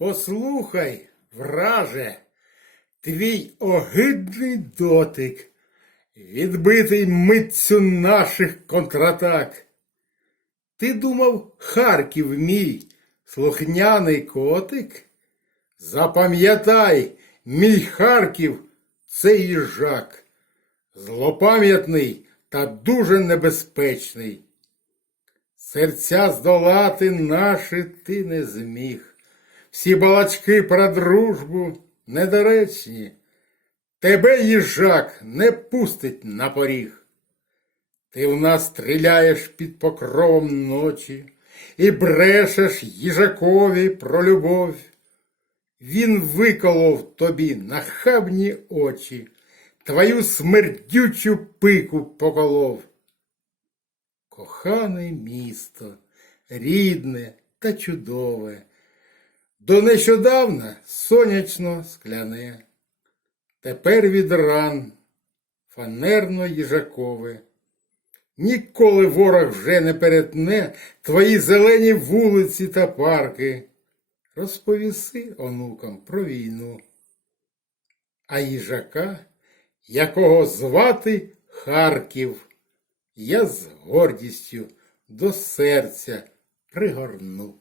Послухай, враже, твій огидний дотик, відбитий митцю наших контратак. Ти думав, Харків мій, слухняний котик? Запам'ятай, мій Харків це їжак, злопам'ятний та дуже небезпечний. Серця здолати наші ти не зміг. Всі балачки про дружбу недоречні. Тебе їжак не пустить на поріг. Ти в нас стріляєш під покровом ночі і брешеш їжакові про любов. Він виколов тобі нахабні очі, твою смердючу пику поколов. Кохане місто, рідне та чудове, до нещодавна сонячно скляне, тепер від ран фанерно їжакове. Ніколи ворог вже не перетне твої зелені вулиці та парки. Розповіси онукам про війну. А їжака, якого звати Харків, я з гордістю до серця пригорну.